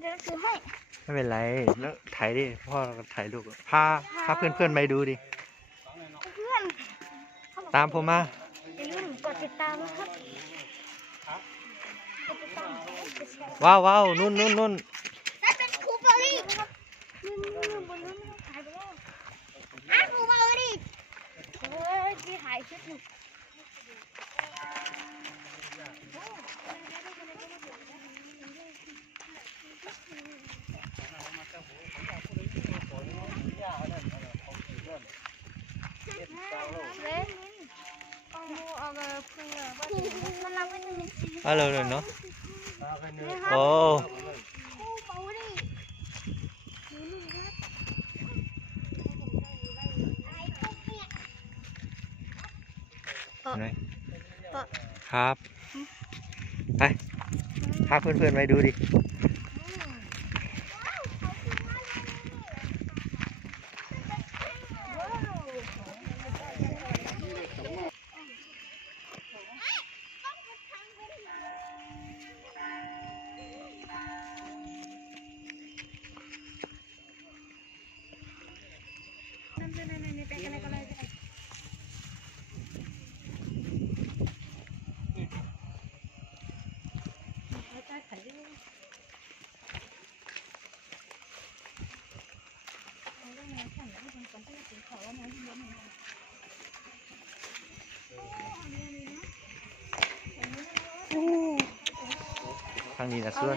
เดี๋ยวซื้อให้ไม่เป็นไรแล้วถ่ายดิพ่อเราก็ถ่ายรูปพาเพื่อนไปดูดิเพื่อนตามผมมาอย่าลืมกดติดตามนะครับกดติดตามกดแชร์ว้าวนู่นนั่นเป็นครูบอลลี่ครับนี่บนนู้นถ่ายไปแล้วครูบอลลี่โอ้ยที่ถ่ายคลิปอยู่เลยเนาะโอ้ครับไปพาเพื่อนไปดูดิทางนี้นะเสื้อ